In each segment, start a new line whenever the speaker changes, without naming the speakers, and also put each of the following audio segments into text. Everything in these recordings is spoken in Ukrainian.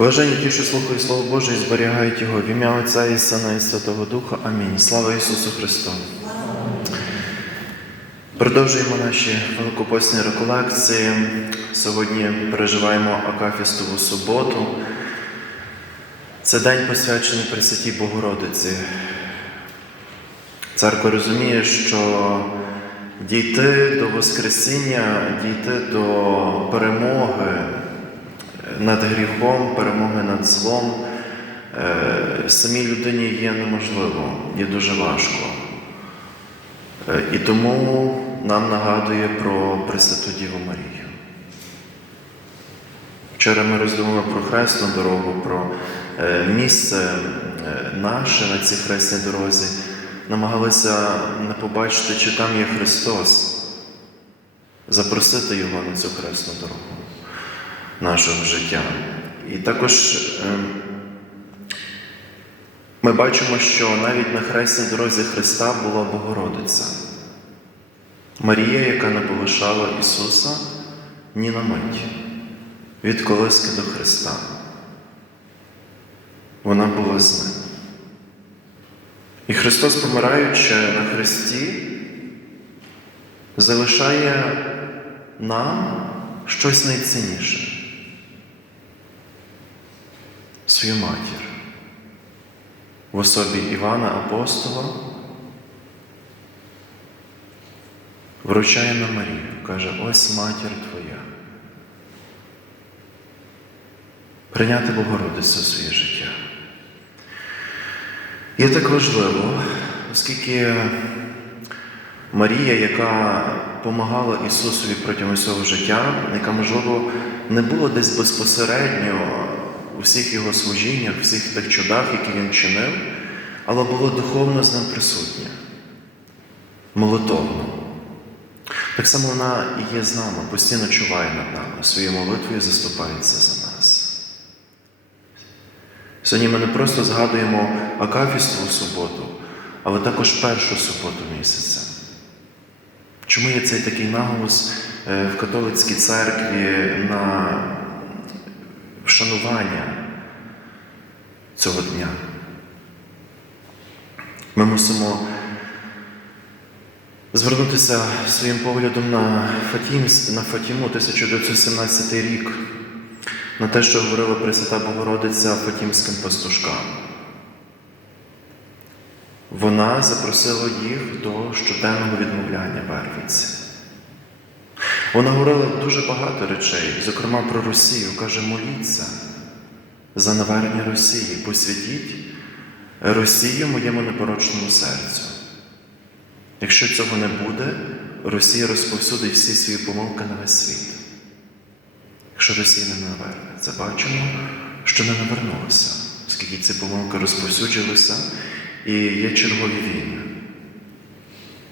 Блажені ті, що слухають Слово Боже і зберігають його в ім'я Отця і Сина і Святого Духа. Амінь. Слава Ісусу Христу! Продовжуємо наші великопосні реколекції. Сьогодні переживаємо Акафістову суботу. Це день посвячений Пресвятій Богородиці. Церква розуміє, що дійти до Воскресіння, дійти до перемоги над гріхом, перемоги над злом е, самій людині є неможливо, є дуже важко. Е, І тому нам нагадує про Пресвяту Діву Марію. Вчора ми роздумали про хресну дорогу, про е, місце наше на цій хресній дорозі, намагалися не побачити, чи там є Христос, запросити Його на цю хресну дорогу нашого життя. І також е, ми бачимо, що навіть на хресній дорозі Христа була Богородиця. Марія, яка не полишала Ісуса ні на мить від колиски до Христа. Вона була з ним. І Христос, помираючи на Христі, залишає нам щось найцінніше свою матір в особі Івана Апостола вручає на Марію, каже, ось матір Твоя. Прийняти Богородицю у своє життя. Є так важливо, оскільки Марія, яка допомагала Ісусові протягом усього життя, яка, можливо, не була десь безпосередньо у всіх його служіннях, у всіх тих чудах, які він чинив, але була духовно з ним присутня, молитовно. Так само вона і є з нами, постійно чуває над нами, своєю молитвою заступається за нас. Сьогодні ми не просто згадуємо Акафістову суботу, але також першу суботу місяця. Чому є цей такий наголос е, в католицькій церкві на вшанування цього дня? Ми мусимо звернутися своїм поглядом на Фатім, на Фатіму 1917 рік, на те, що говорила Пресвята Богородиця Фатімським пастушкам. Вона запросила їх до щоденного відмовляння Вервиці. Вона говорила дуже багато речей, зокрема про Росію. Каже, моліться за навернення Росії, посвятіть Росію моєму непорочному серцю. Якщо цього не буде, Росія розповсюдить всі свої помилки на весь світ. Якщо Росія не навернеться, бачимо, що не навернулася, оскільки ці помилки розповсюджилися і є чергові війни.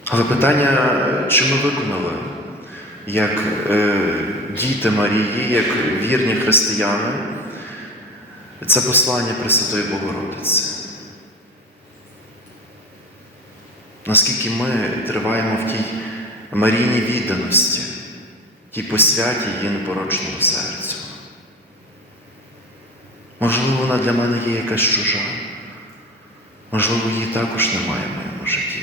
Але питання, чи ми виконали, як е, діти Марії, як вірні християни, це послання Пресвятої Богородиці. Наскільки ми триваємо в тій Марійній відданості, тій посвяті її непорочного серцю. Можливо, вона для мене є якась чужа. Можливо, її також немає в моєму житті.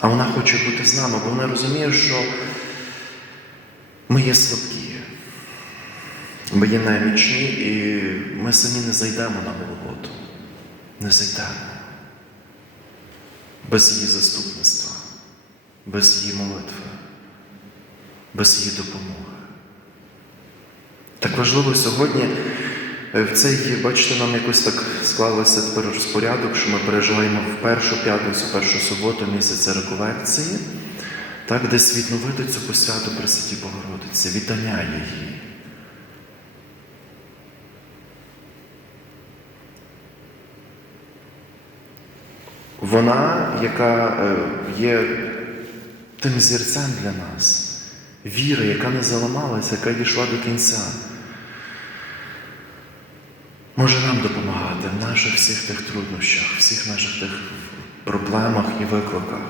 А вона хоче бути з нами, бо вона розуміє, що ми є слабкі, ми є немічні, і ми самі не зайдемо на Голготу. Не зайдемо. Без її заступництва, без її молитви, без її допомоги. Так важливо сьогодні. Е, В цей, бачите, нам якось так склалося тепер розпорядок, що ми переживаємо в першу п'ятницю, першу суботу місяця реколекції, так, десь відновити цю посвяту Пресвятій Богородиці, віддання її. Вона, яка е, є тим зірцем для нас, віра, яка не заламалася, яка дійшла до кінця може нам допомагати в наших всіх тих труднощах, всіх наших тих проблемах і викликах.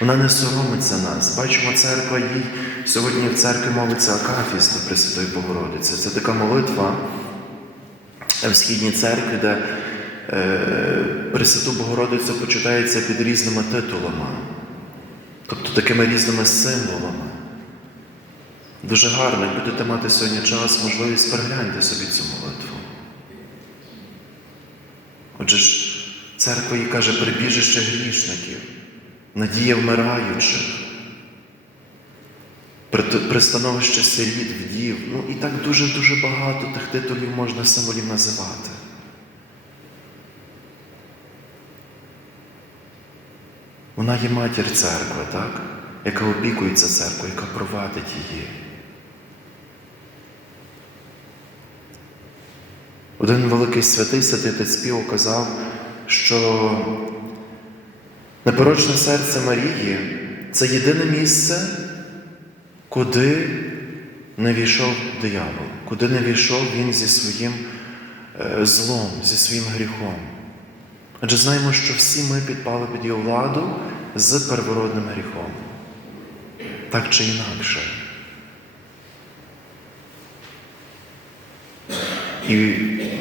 Вона не соромиться нас. Бачимо, церква їй сьогодні в церкві мовиться Акафіст до Пресвятої Богородиці. Це така молитва в східній церкві, де е, Пресвяту Богородицю почитається під різними титулами, тобто такими різними символами. Дуже гарно, будете мати сьогодні час, можливість перегляньте собі цю молитву. Отже ж, церква їй каже прибіжище грішників, надія вмираючих, пристановище сиріт, вдів. Ну і так дуже-дуже багато тих титулів можна символів називати. Вона є матір церкви, так? яка опікується церквою, яка провадить її. Один великий святий святий Тецпіо казав, що непорочне серце Марії це єдине місце, куди не війшов диявол, куди не війшов він зі своїм е, злом, зі своїм гріхом. Адже знаємо, що всі ми підпали під його владу з первородним гріхом. Так чи інакше. І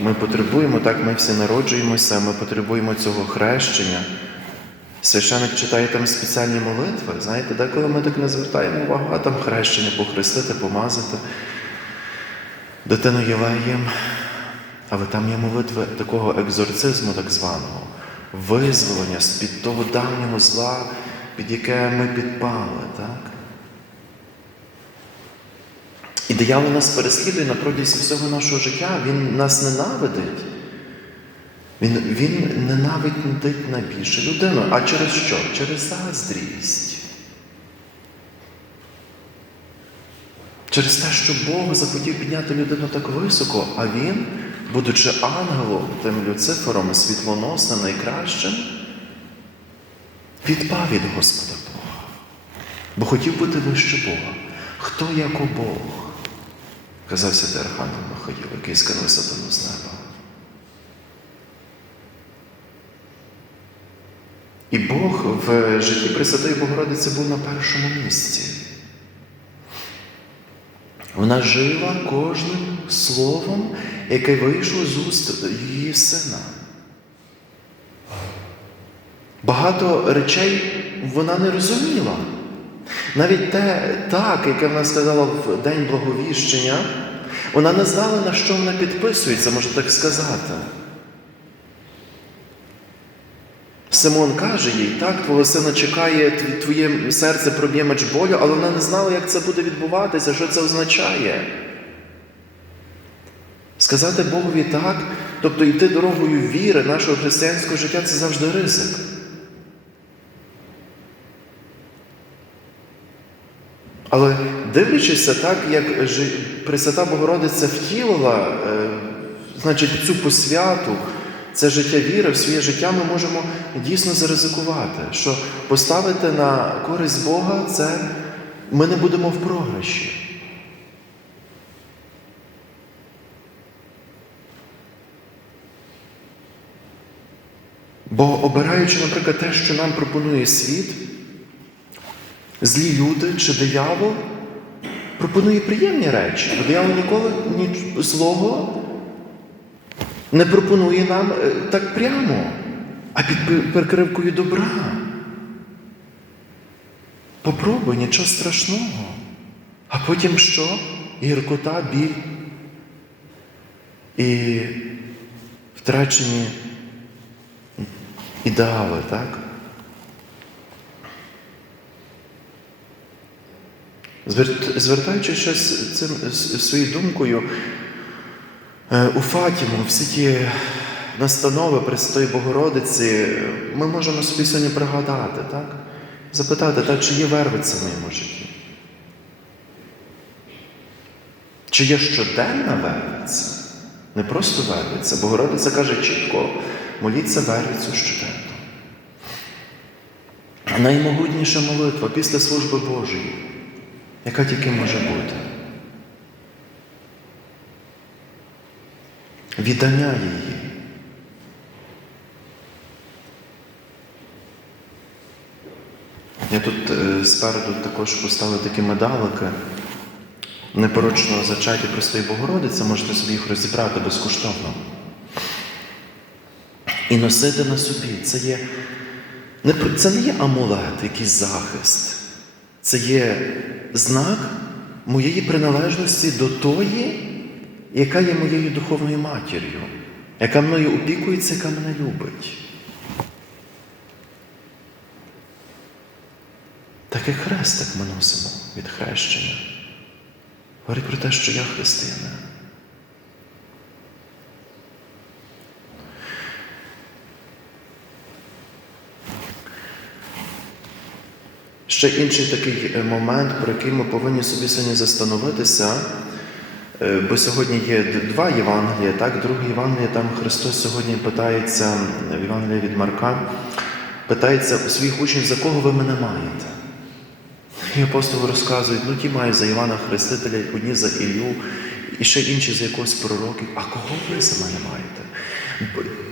ми потребуємо, так ми всі народжуємося, ми потребуємо цього хрещення. Священик читає там спеціальні молитви. Знаєте, деколи ми так не звертаємо увагу, а там хрещення похрестити, помазати, дитину Єлеєм. Але там є молитви такого екзорцизму, так званого, визволення з-під того давнього зла, під яке ми підпали. так? І диявол нас переслідує на протязі всього нашого життя, він нас ненавидить. Він, він ненавидить найбільше людину. А через що? Через заздрість. Через те, що Бог захотів підняти людину так високо, а він, будучи ангелом, тим Люцифером, світлоносним, найкращим, відпав від Господа Бога. Бо хотів бути вище Бога. Хто як Бог? Казав святий Архангел Михаїл, який скинув сатану з неба. І Бог в житті Пресвятої Богородиці був на першому місці. Вона жила кожним словом, яке вийшло з уст її сина. Багато речей вона не розуміла. Навіть те так, яке вона сказала в день благовіщення, вона не знала, на що вона підписується, можна так сказати. Симон каже їй, так, твого сина чекає, твоє серце проб'є меч болю, але вона не знала, як це буде відбуватися, що це означає. Сказати Богові так, тобто йти дорогою віри нашого християнського життя це завжди ризик. Але дивлячися так, як Пресвята Богородиця втілила е, значить, цю посвяту, це життя віри в своє життя, ми можемо дійсно заризикувати, що поставити на користь Бога це ми не будемо в програші. Бо обираючи, наприклад, те, що нам пропонує світ, злі люди чи диявол пропонує приємні речі, бо диявол ніколи ніч злого не пропонує нам е, так прямо, а під прикривкою добра. Попробуй, нічого страшного. А потім що? Гіркота, біль і втрачені ідеали, так? Звертаючи щось цим своєю думкою е, у Фатіму, всі ті настанови Пресвятої Богородиці, ми можемо собі сьогодні пригадати, так? Запитати, так, чи є вервиця в моєму житті? Чи є щоденна вервиця? Не просто вервиця. Богородиця каже чітко, моліться вервицю щоденно. Наймогутніша молитва після служби Божої, яка тільки може бути. Віддання її. Я тут е, спереду також поставив такі медалики непорочного зачаття Престої Богородиці, можете собі їх розібрати безкоштовно. І носити на собі. Це є це не є амулет, якийсь захист. Це є знак моєї приналежності до тої, яка є моєю духовною матір'ю, яка мною опікується, яка мене любить. Таке хрестик ми носимо від хрещення. Говорить про те, що я християнин. Ще інший такий е, момент, про який ми повинні собі сьогодні застановитися, е, бо сьогодні є два Євангелія, так, друге Євангеліє, там Христос сьогодні питається, в Євангелії від Марка, питається у своїх учнів, за кого ви мене маєте? І апостоли розказують, ну ті мають за Івана Хрестителя, одні за Ілью, і ще інші за якогось пророків. А кого ви за мене маєте?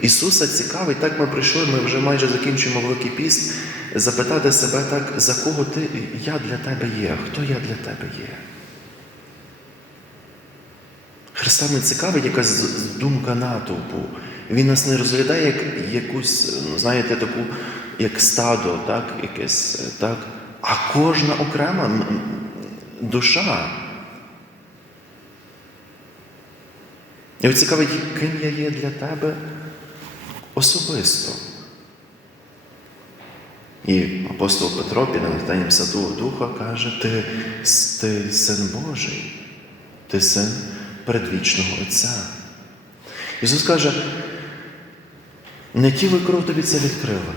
Ісуса цікавить, так ми прийшли, ми вже майже закінчуємо Великий піст, запитати себе так, за кого ти, я для тебе є, хто я для тебе є? Христа не цікавить якась думка натовпу. Він нас не розглядає як якусь, ну, знаєте, таку, як стадо, так, якесь, так, а кожна окрема душа. І цікавить, ким я є для тебе особисто. І апостол Петро під налетанням Святого Духа каже, ти, ти син Божий, ти син предвічного Отця. Ісус каже, не тіло і кров тобі це відкрили,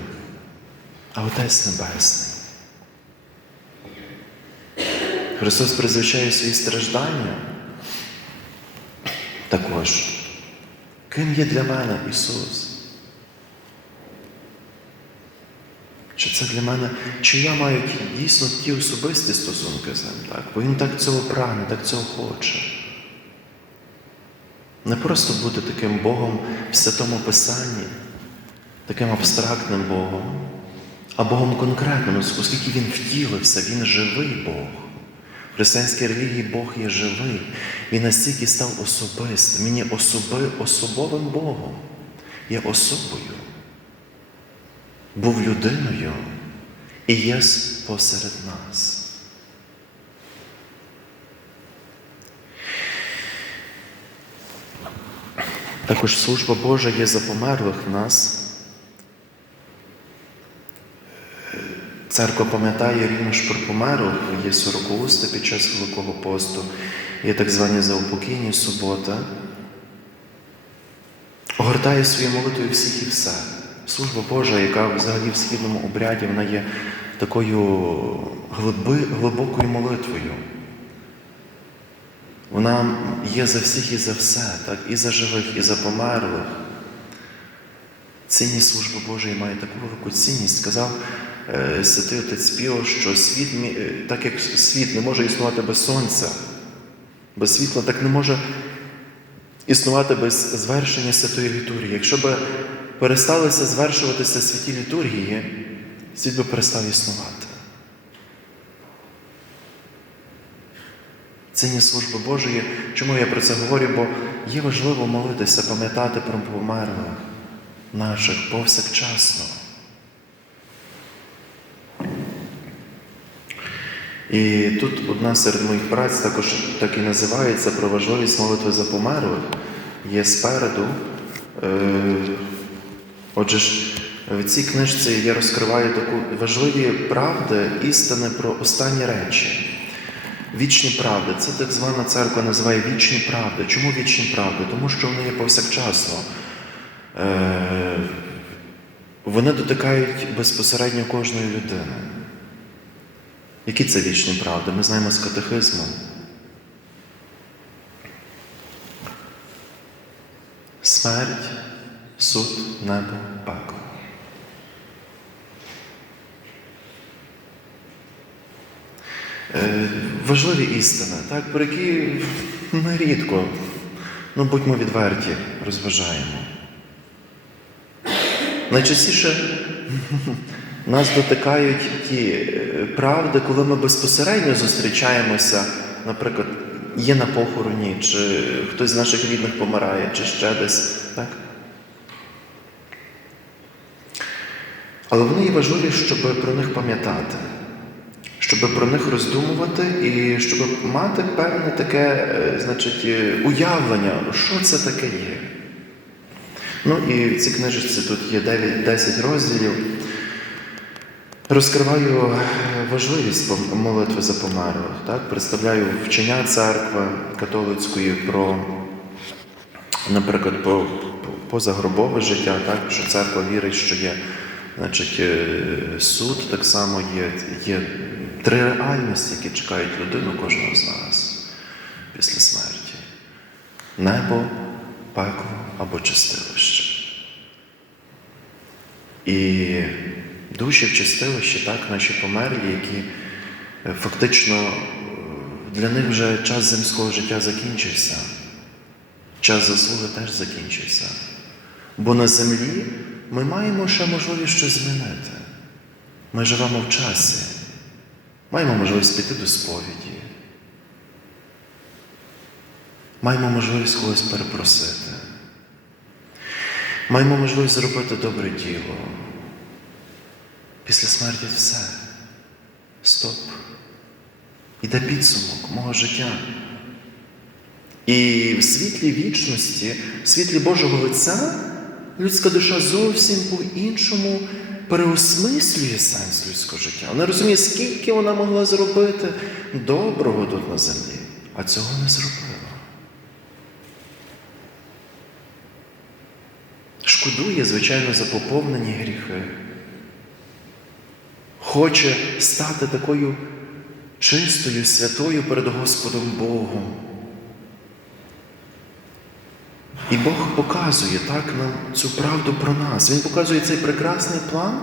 а Отець Небесний. Христос призвичає свої страждання. Також, ким є для мене Ісус? Чи це для мене, чи я маю дійсно ті особисті стосунки з ним, так? Бо Він так цього прагне, так цього хоче. Не просто бути таким Богом в святому Писанні, таким абстрактним Богом, а Богом конкретним, оскільки Він втілився, Він живий Бог. В християнській релігії Бог є живий. Він настільки став особистим. Він є особи, особовим Богом, є особою. Був людиною і є посеред нас. Також служба Божа є за померлих в нас. Церква пам'ятає рівно ж про померлих, є сорокоусти під час Великого посту, є так звані заупокійні субота. Огортає своєю молитвою всіх і все. Служба Божа, яка взагалі в східному обряді, вона є такою глиби, глибокою молитвою. Вона є за всіх і за все, так? і за живих, і за померлих. Цінність служби Божої має таку велику цінність. Сказав е, святий отець Піо, що світ, е, так як світ не може існувати без сонця, без світла, так не може існувати без звершення святої літургії. Якщо б пересталися звершуватися святі літургії, світ би перестав існувати. Цінність служби Божої, чому я про це говорю? Бо є важливо молитися, пам'ятати про померлих наших повсякчасно. І тут одна серед моїх праць також так і називається про важливість молитви за померлих. Є спереду. Е, Отже ж, в цій книжці я розкриваю таку важливі правди, істини про останні речі. Вічні правди. Це так звана церква називає вічні правди. Чому вічні правди? Тому що вони є повсякчасно. Е, Вони дотикають безпосередньо кожної людини. Які це вічні правди? Ми знаємо з катехизму. Смерть, суд, небо, пекло. Важливі істини, так, про які ми рідко, ну будьмо відверті, розважаємо. Найчастіше Нас дотикають ті е, правди, коли ми безпосередньо зустрічаємося, наприклад, є на похороні, чи хтось з наших рідних помирає, чи ще десь. Так? Але вони є важливі, щоб про них пам'ятати, щоб про них роздумувати і щоб мати певне таке, е, значить, е, уявлення, що це таке є. Ну і в цій книжечці тут є 9, 10 розділів. Розкриваю е, важливість молитви за померлих. Так? Представляю вчення церкви католицької про, наприклад, по- позагробове житта, так? що церква вірить, що є значить, е, суд, так само є, є три реальності, які чекають людину кожного з нас після смерті: небо, пекло або чистилище. І душі в чистилищі, так, наші померлі, які е, фактично е, для них вже час земського життя закінчився, час заслуги теж закінчився. Бо на землі ми маємо ще можливість щось змінити. Ми живемо в часі, маємо можливість піти до сповіді, маємо можливість когось перепросити. Маємо можливість зробити добре діло. Після смерті все. Стоп. Іде підсумок мого життя. І в світлі вічності, в світлі Божого лиця, людська душа зовсім по-іншому переосмислює сенс людського життя. Вона розуміє, скільки вона могла зробити доброго тут на землі, а цього не зробила. Шкодує, звичайно, за поповнені гріхи. Хоче стати такою чистою, святою перед Господом Богом. І Бог показує так нам цю правду про нас. Він показує цей прекрасний план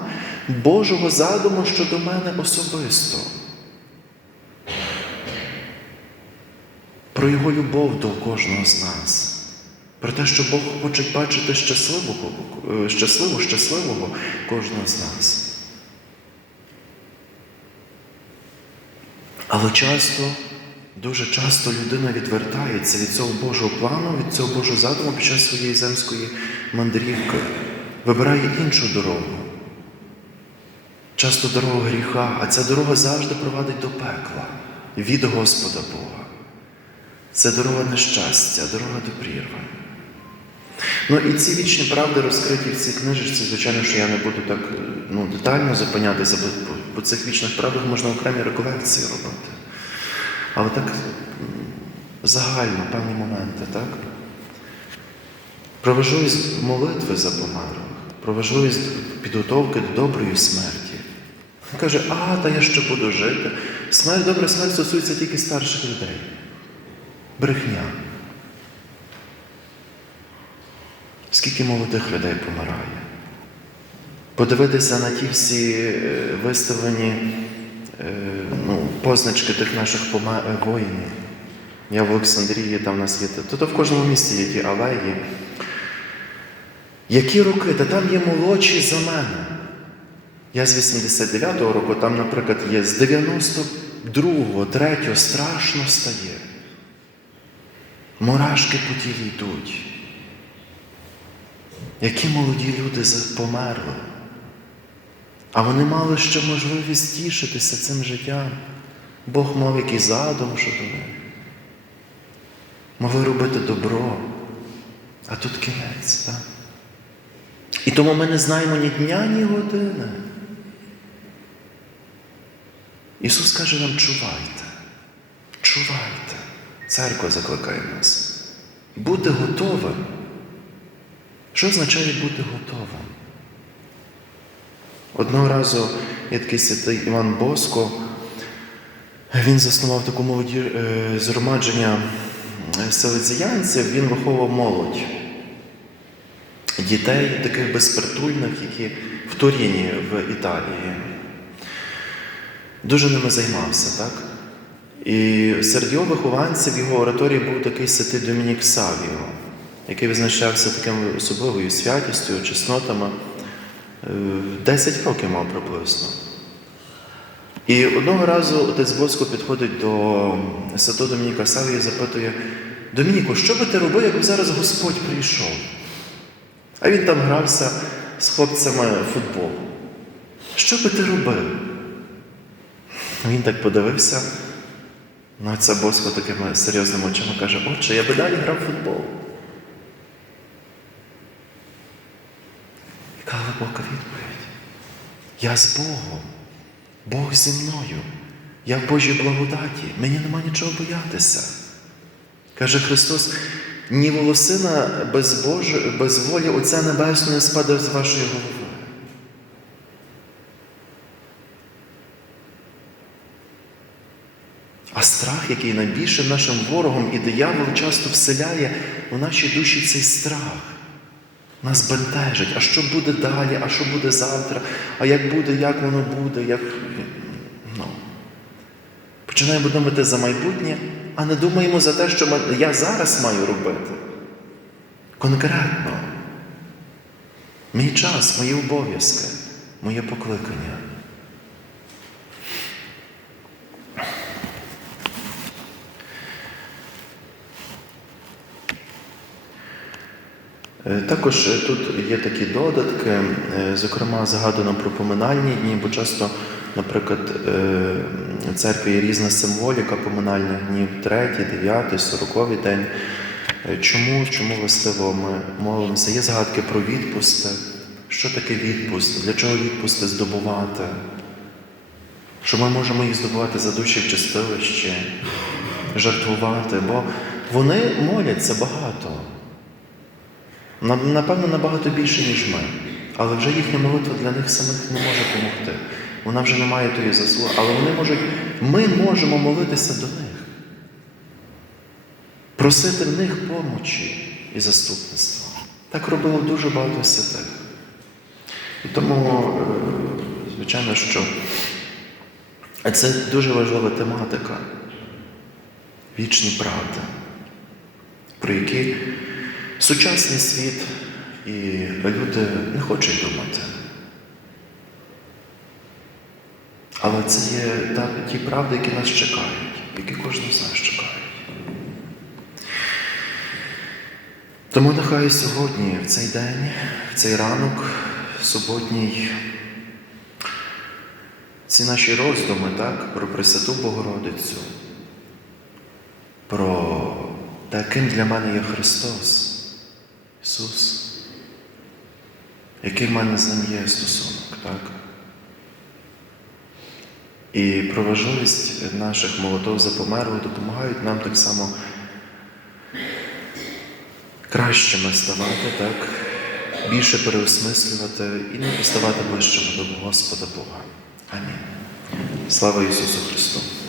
Божого задуму щодо мене особисто. Про Його любов до кожного з нас. Про те, що Бог хоче бачити щасливого, е, щасливо, щасливого кожного з нас. Але часто, дуже часто людина відвертається від цього Божого плану, від цього Божого задуму під час своєї земської мандрівки, вибирає іншу дорогу. Часто дорогу гріха, а ця дорога завжди провадить до пекла, від Господа Бога. Це дорога нещастя, дорога до прірви. Ну і ці вічні правди розкриті в цій книжечці, звичайно, що я не буду так ну, детально зупинятися, бо по, цих вічних правдах можна окремі реколекції робити. Але так загально, певні моменти, так? Про важливість молитви за померлих, про важливість підготовки до доброї смерті. Він каже, а, та я ще буду жити. Смерть, добра смерть стосується тільки старших людей. Брехня. Скільки молодих людей помирає? Подивитися на ті всі е, виставлені е, ну, позначки тих наших е, воїнів. Я в Олександрії, там у нас є. То, то в кожному місті є ті алеї. Які роки? Та там є молодші за мене. Я з 89-го року, там, наприклад, є з 92-го, 3-го страшно стає. Мурашки по тілі йдуть. Які молоді люди померли. А вони мали ще можливість тішитися цим життям. Бог мав якийсь задум щодо них. Могли робити добро. А тут кінець, так? І тому ми не знаємо ні дня, ні години. Ісус каже нам, чувайте, чувайте. Церква закликає нас. Бути готовим. Що означає бути готовим? Одного разу є такий святий Іван Боско, він заснував таку молоді е, згромадження е, селезіянців, він виховував молодь. Дітей таких безпритульних, які в Туріні в Італії. Дуже ними займався, так? І серед його вихованців його ораторії був такий святий Домінік Савіо, який визначався таким особливою святістю, чеснотами. е, 10 років мав приблизно. І одного разу отець Боско підходить до святого Домініка Савії і запитує: Домініку, що би ти робив, якби зараз Господь прийшов? А він там грався з хлопцями футбол. Що би ти робив? Він так подивився на це Боско такими серйозними очима каже: Отче, я би далі грав в футбол. Яка глибока відповідь? Я з Богом. Бог зі мною. Я в Божій благодаті. Мені нема нічого боятися. Каже Христос, ні волосина без, Бож... без волі Отця Небесного не спаде з вашої голови. А страх, який найбільшим нашим ворогом і диявол часто вселяє у нашій душі цей страх. Нас бентежить, а що буде далі, а що буде завтра, а як буде, як воно буде, як. Ну. Починаємо думати за майбутнє, а не думаємо за те, що я зараз маю робити. Конкретно. Мій час, мої обов'язки, моє покликання. Також е, тут є такі додатки, е, зокрема, згадано про поминальні дні, бо часто, наприклад, е, в церкві є різна символіка поминальних днів, третій, дев'ятий, сороковий день. Е, Чому, чому властиво ми молимося? Є згадки про відпусти. Що таке відпуст? Для чого відпусти здобувати? Що ми можемо їх здобувати за душі в чистилищі, жертвувати, бо вони моляться багато. На- Напевно, набагато більше, ніж ми. Але вже їхня молитва для них самих не може допомогти. Вона вже не має тої заслуги. Але вони можуть, ми можемо молитися до них, просити в них помочі і заступництва. Так робило дуже багато святих. І тому, е, звичайно, що це дуже важлива тематика вічні правди, про які Сучасний світ і люди не хочуть думати. Але це є та, ті правди, які нас чекають, які кожен з нас чекає. Тому нехай сьогодні, в цей день, в цей ранок, суботній, ці наші роздуми так, про Пресвяту Богородицю, про те, ким для мене є Христос. Ісус, який в мене з ним є стосунок, так? І про важливість наших молотов за померлих допомагають нам так само кращими ставати, так? більше переосмислювати і не ставати ближчими до Господа Бога. Амінь. Слава Ісусу Христу!